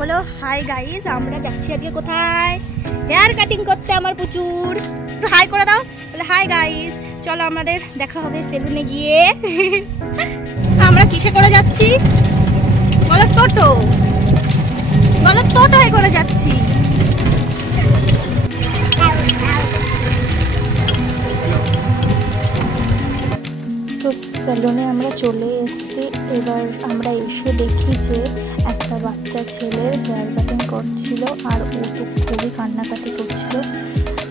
বলো hi guys, আমরা যাচ্ছি আজকে কোথায়? হেয়ার কাটিং করতে আমার প্রচুর। একটু হাই করে দাও। বলে হাই গাইস, চলো আমাদের দেখা হবে সেলুনে গিয়ে। আমরা কিসে করে যাচ্ছি বলো? টোটো। বলো টোটোয় করে যাচ্ছি। তো সেলুনে আমরা চলে এসেছি। এবার আমরা এসে দেখি যে একটা বাচ্চা ছেলে হেয়ার কাটিং করছিল আর ও তো খুবই কান্নাকাটি করছিল।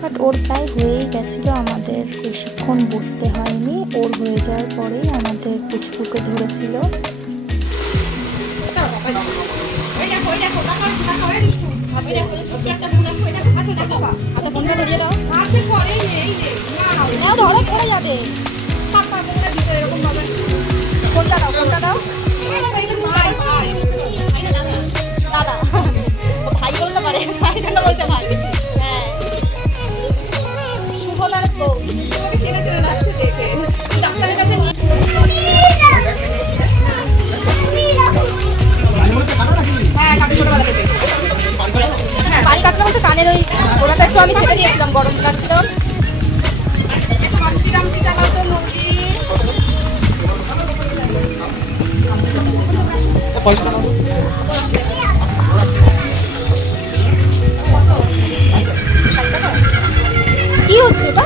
বাট ওর প্রায় হয়েই গেছিলো, আমাদের বেশিক্ষণ বসতে হয়নি। ওর হয়ে যাওয়ার পরেই আমাদের পুচকুকে ধরেছিল। ধরে পড়ে যাবে। কোনটা দাও, কোনটা দাও দাদা। ভাই বলতে পারে, ভাই জন্য বলতে ভাই। হ্যাঁ, শুভলার বউ চলে যাচ্ছে দেখে ডাক্তারের কাছে। হ্যাঁ, কাকি ছোটবেলা থেকে বাড়ি কাটলাম তো, কানের ওই গোড়াটা একটু আমি ছেড়ে দিয়েছিলাম, গরম লাগছিল। কি হচ্ছে এটা?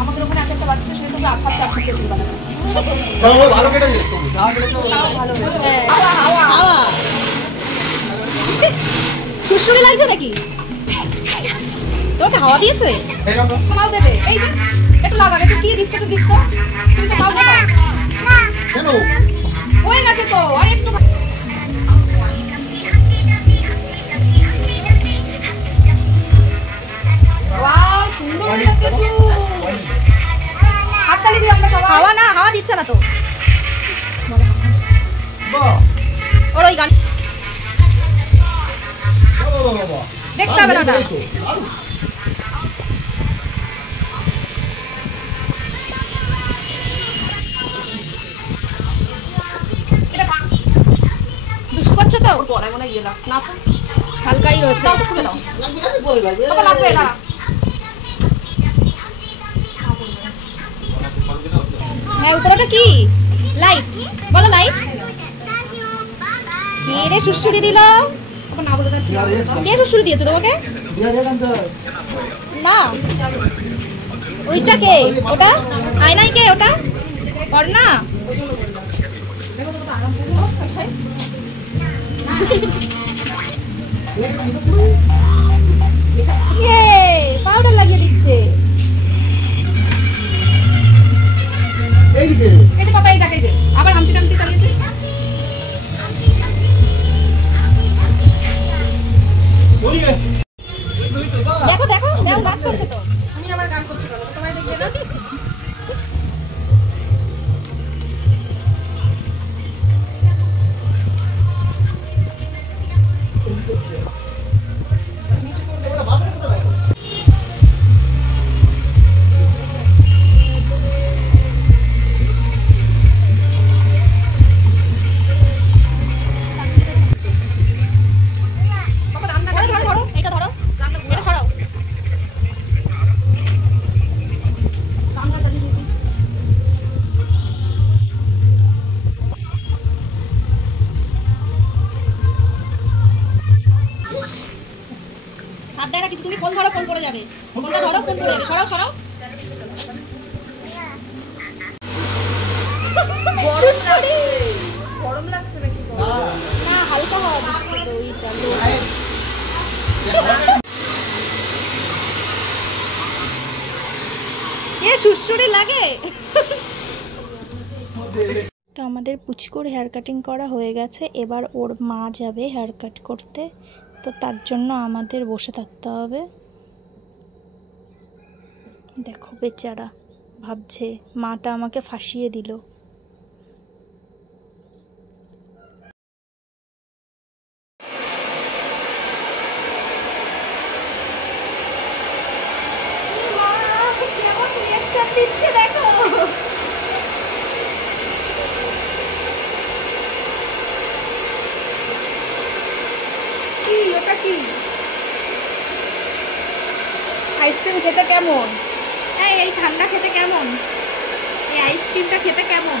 আমাদের ওখানে একটা বাচ্চা সে তো সুশ্রুরি লাগছে নাকি? তোকে হাওয়া দিয়েছে? হাওয়া দেবে। এই যে একটু লাগা, একটু কি দিচ্ছে তো দিচ্ছ। তুমি তো হাওয়া দাও না কেন? হয়ে গেছে তো, আর একটু হাওয়া না, হাওয়া দিচ্ছে না তো। ওর ওই গান দেখতে হবে না। দুষ্টু করছো তো? মনে ইয়ে না, হালকাই রয়েছে। লাগবে না। হ্যাঁ, উপরটা কি লাইট? বলো লাইট। কে সুশ্রুরি দিল? কে সুশ্রুরি দিয়েছে তোমাকে? না, ওইটা কে? ওটা আয়নাই কে? ওটা কর না। পাউডার লাগিয়ে দিচ্ছে। আবার হামটি টামটি চালিয়েছে। দেখো দেখো, নাচ করছে তো। আমি আবার গান করছি, তোমায় দেখিয়ে না। তুমি ফোন ধরো, ফোন পড়ে যাবে। ফোনটা ধরো, ফোন পড়ে যাবে। সরাও সরাও। গরম লাগছে। লাগে। তো আমাদের পুচকুর হেয়ার কাটিং করা হয়ে গেছে, এবার ওর মা যাবে হেয়ার কাট করতে, তো তার জন্য আমাদের বসে থাকতে হবে। দেখো বেচারা ভাবছে মাটা আমাকে ফাঁসিয়ে দিল। দেখো কি ওটা কি আইসক্রিম খেতে কেমন? এই ঠান্ডা খেতে কেমন? এই আইসক্রিমটা খেতে কেমন?